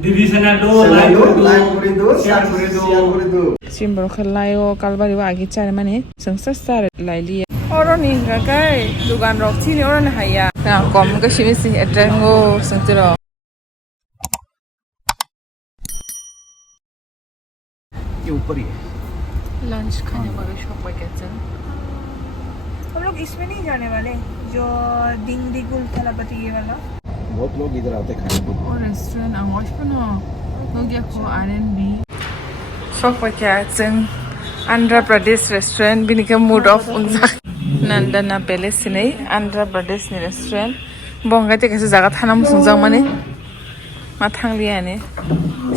divisional do like kore do share kore do simbor khlayo kalbari wa agi chare mane sangsa sar laili oro ni gakai dugan rok chini oro na haya na kom ga shimisi etrango sangtiro ये ऊपर ही है lunch खाने वाले shop पर कहते हैं हम लोग इसमें नहीं जाने वाले जो डिंग डिगुल थलापति ये वाला बहुत लोग इधर आते खाने को और रेस्टोरेंट आवाज पर ना लोग या को R&B शॉप पर कहते हैं आंध्र प्रदेश रेस्टोरेंट भी निकल मूड ऑफ उनका नंदना पैलेस नहीं आंध्र प्रदेश ने रेस्टोरेंट बोंगा ते कैसे जगह थाना मुझे जाऊँ मने माथांग लिया ने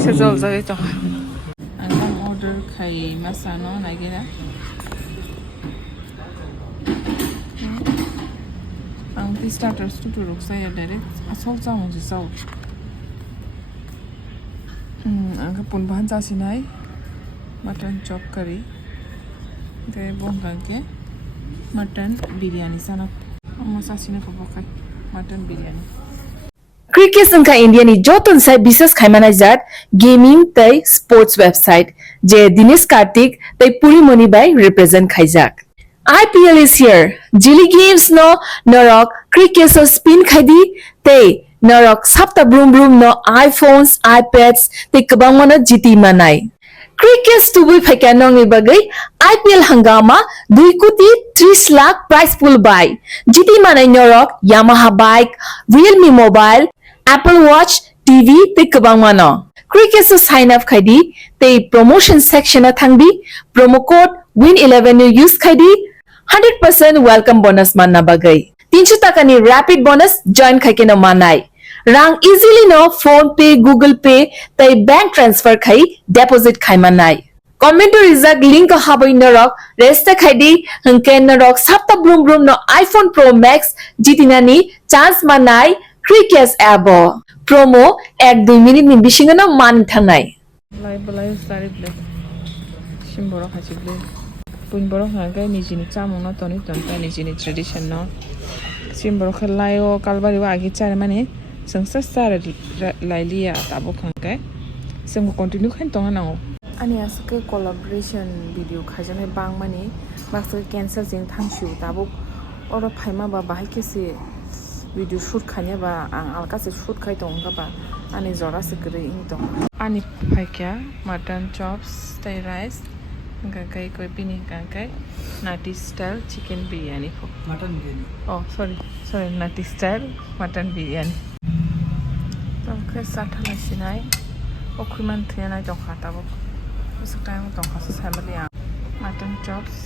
से जल जाए तो order खाई masano नागिना ang the starters to turuk saya direct asal jamu jisau ang pun bahan jasinai mutton chop curry de bongkang ke mutton biryani sana masasina ko bokai mutton biryani Cricket sangka India ni jotun sai business khaimana jat gaming tai sports website je Dinesh Kartik tai Puri Moni by represent khaijak IPL is here Jili games no norok cricket so spin khaidi tai norok sapta brum brum no iPhones iPads tai kabang mana jiti manai cricket tubui phakanong ni bagai IPL hangama 2 koti 30 lakh prize pool by jiti manai norok Yamaha bike Realme mobile Apple Watch TV te kabang mano cricket so sign up khaidi te promotion section a thangbi promo code win11 you use khaidi 100% welcome bonus manna bagai 300 taka ni rapid bonus join khaike no manai rang easily no phone pay google pay te bank transfer khai deposit khai manai comment rizak link haboi norok resta khaidi hangken norok sapta brum brum no iPhone Pro Max jitinani chance manai cricket abo promo 1-2 minute ni bisinga no man thangnai lai balai start ble simboro khachible pun borok hangai nijini chamung no toni tonta nijini tradition no simboro khlayo kalbari wa agi chare mane sangsa sar lailia tabo khangai sem continue khain tonga nango ani aske collaboration video khajane bang mane bakse cancel jing thangshu tabo oro phaima ba bahai kese video shoot khanya ba ang alka se shoot khai tonga ba ani jora se kre ing to ani phaikya mutton chops thai rice gagai koi pini gagai nati style chicken biryani mutton biryani oh sorry nati style mutton biryani tam khe satha la sinai okhuman thena jong khata bo uskai mo tong khasa family mutton chops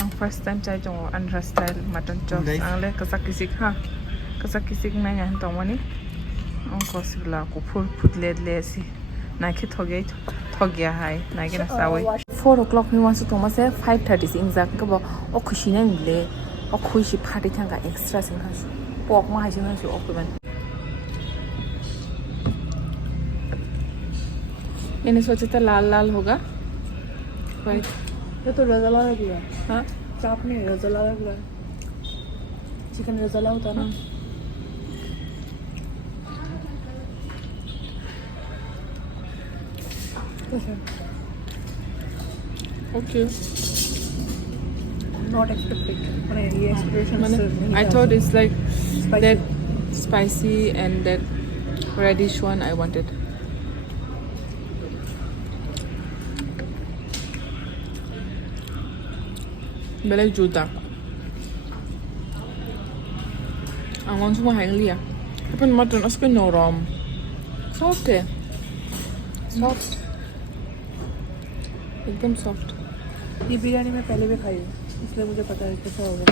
ang first time chai jong andra style mutton chops ang le kasakisik na yan tong mani ang kosibla ko phut le si na khi thogya hai na gena sawi 4 o'clock ni wansu to ma se 5:30 sing jak ka bo okhushi na le okhushi phati thanga extra sing khasu pok ma hai sing khasu okhuman मैंने सोचा था लाल लाल होगा ये तो रजला लग रहा है हाँ चाप नहीं रजला लग रहा है चिकन रजला होता ना okay not expected ये expectation I thought it's like that spicy and that reddish one I wanted Belai juta. Angon semua hanglia. Tapi mutton aske norom. Soft है. Soft. एकदम soft. ये बिरयानी मैं पहले भी खाई हूँ इसलिए मुझे पता है कैसा होगा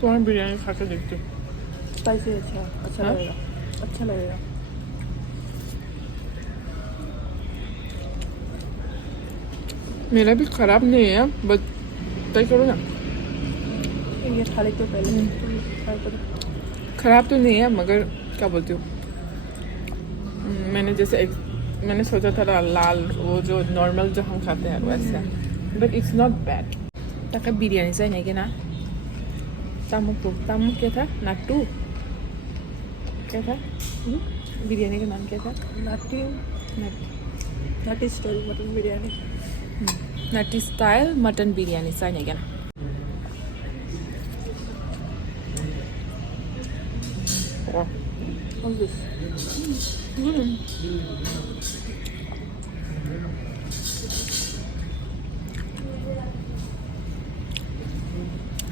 तुम्हारी बिरयानी खा के देखते स्पाइसी अच्छा लगेगा अच्छा लगेगा मेरा भी खराब नहीं है बट ट्राई करो ना ये खाने के पहले ट्राई करो खराब तो नहीं है मगर क्या बोलती हूँ मैंने सोचा था लाल वो जो नॉर्मल जो हम खाते हैं वैसे but it's not bad. ताका बिरयानी चाहिँ नहीं के ना तामो क्या था नाटू क्या था बिरयानी का नाम क्या था नटी स्टाइल मटन बिरयानी नटी स्टाइल मटन बिरयानी चाहिँ नहीं के ना how's this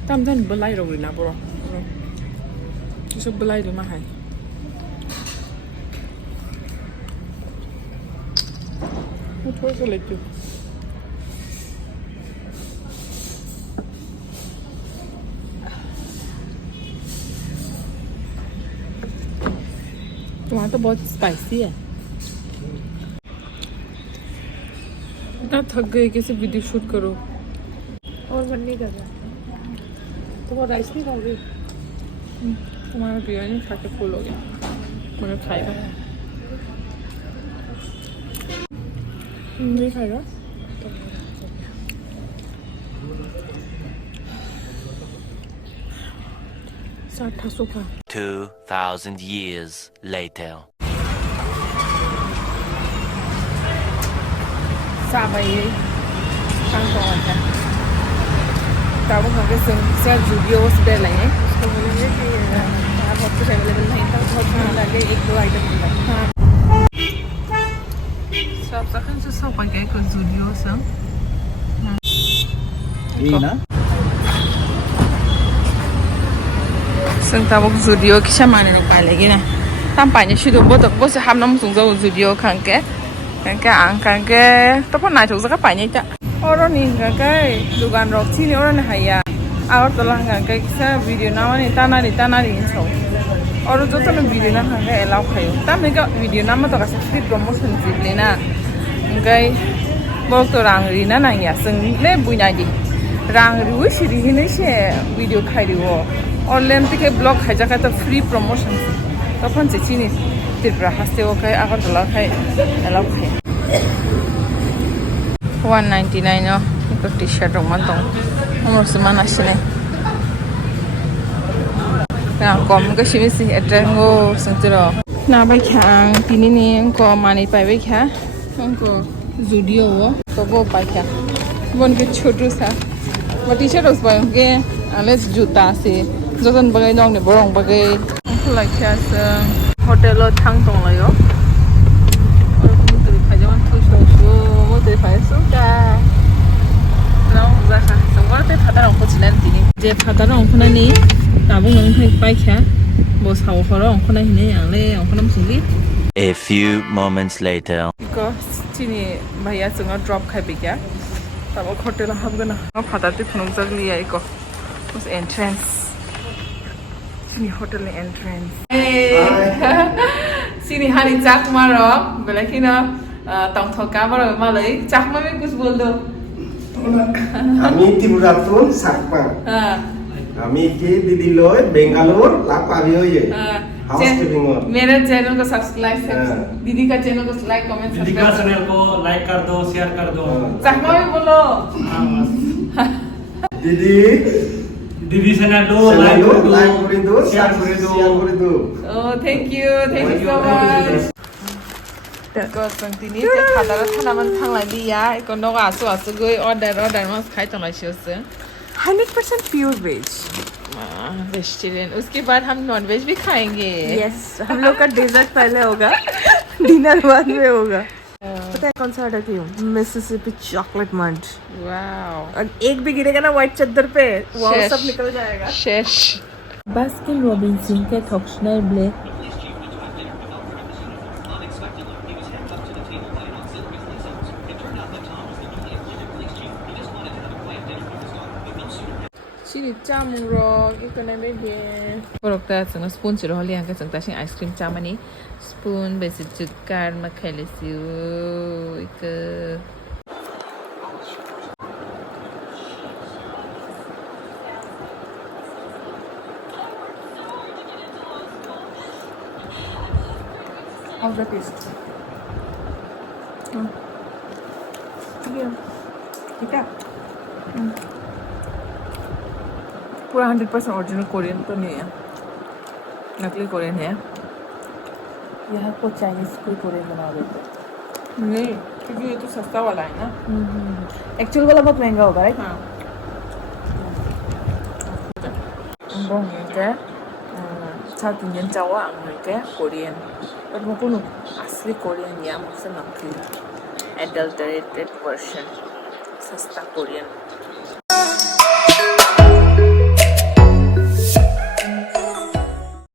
tam thân belai rồi nè bro số belai rồi mà hay nó thôi rồi lại chưa वहाँ तो बहुत स्पाइसी है इतना थक गए कैसे वीडियो शूट करो और मन नहीं कर रहा तो वो राइस नहीं खाओगे तुम्हारा बिरयानी खा के फुल हो गया मुझे खाएगा नहीं खाएगा साठ सूखा 2,000 years later. Sabay kang tongan tao không cái sừng xe studio sẽ lại nhé तो बोलेंगे कि बहुत कुछ अवेलेबल नहीं था बहुत खाना डाले एक दो आइटम मिला सब सकन से सब pakai ke studio sang Ina. sang tao studio kisah mana nak kali lagi na tampaknya sudah botok bos ham nam sung jauh studio kan ke tapi nak cuci kan banyak tak orang ni kan ke dugaan rok sini orang ni haya Agartala kan ke kisah video nama ni tanah ni insau orang tu tu video nama kan ke elau kayu tapi kan video nama tu kasih free promotion sih na kan bok tu orang ni na ya seng le punya je orang ni sih ni sih video kayu और length के blog है जगह तो free promotion तो अपन से चीनी त्रिपुरा हंसते हो कहीं अगरतला है अलग है 199 नो एक टी शर्ट रोमान तो हम लोग सामान अच्छे नहीं ना कम का शिविर से एट्रेंगो संतरा ना भाई क्या तीनी नहीं उनको मानी पाए भाई क्या उनको जूडियो वो तो वो पाए क्या वो उनके छोटू सा वो टी शर्ट उस पाए उनके अलेस जूता से जोजन bagai nong ni borong bagai aku like as hotel lo thang tong lo yo or mutri phajawan thu mutri phaisu ka no zaha sangwa te phadarong phuchilen tini je phadarong khuna ni tabung nong thai pai kha bo saw khorong khuna hine angle ongkhonam singli A few moments later. because chini bhaiya chunga drop khai bikya tabo hotel habgana phadar te phunung jagli ai ko us entrance Sini hotel ni entrance. Sini hari cak maro, bela kina tong thoka maro malai cak mami kuch bol do. Kami Tripura tu sakpa. Kami ke didi loy Bangalore lapa biyo ye. Housekeeping. मेरे channel को subscribe दीदी का channel को like comment दीदी का channel को like कर दो शेयर कर दो चक ममी बोलो Didi. दीदी चैनल दो Like kore do, share kore do. oh thank you so muchก็สังทีนี้จะขาดแล้วถ้าน้ำมันทางไหนดีอ่ะก็นกอาสุกุยออเดอร์มาขายตรงไหนเชียวซึ่ง 100% pure veg vegetarian उसके बाद हम नॉन वेज भी खाएंगे यस हम लोग का डेजर्ट पहले होगा डिनर बाद में होगा पता है कौन सा ऑर्डर की हूँ मिसिसिपी चॉकलेट मंच वाओ और एक भी गिरेगा ना व्हाइट चद्दर पे वो सब निकल जाएगा शेष बास्किन रॉबिन्सन के थक्सनाय ब्ले Shingli Jamatia 이거 내게 그렇다 저는 스폰지로 할리한 게 정말 신 아이스크림 짜마니 스푼 베스 주갈 마켈리스 이거 How's the taste? Yeah. Kita पूरा 100% ओरिजिनल कोरियन तो नहीं है, नकली कोरियन है। यहाँ को चाइनीज कोई कोरियन बना देते नहीं, क्योंकि ये तो सस्ता वाला है ना। एक्चुअल वाला बहुत महंगा होगा राइट हाँ। Bông cái South Indian cháu ạ, người cái Korean. But một con asli Korean ya, maksud nakli adulterated version. Sasta Korean.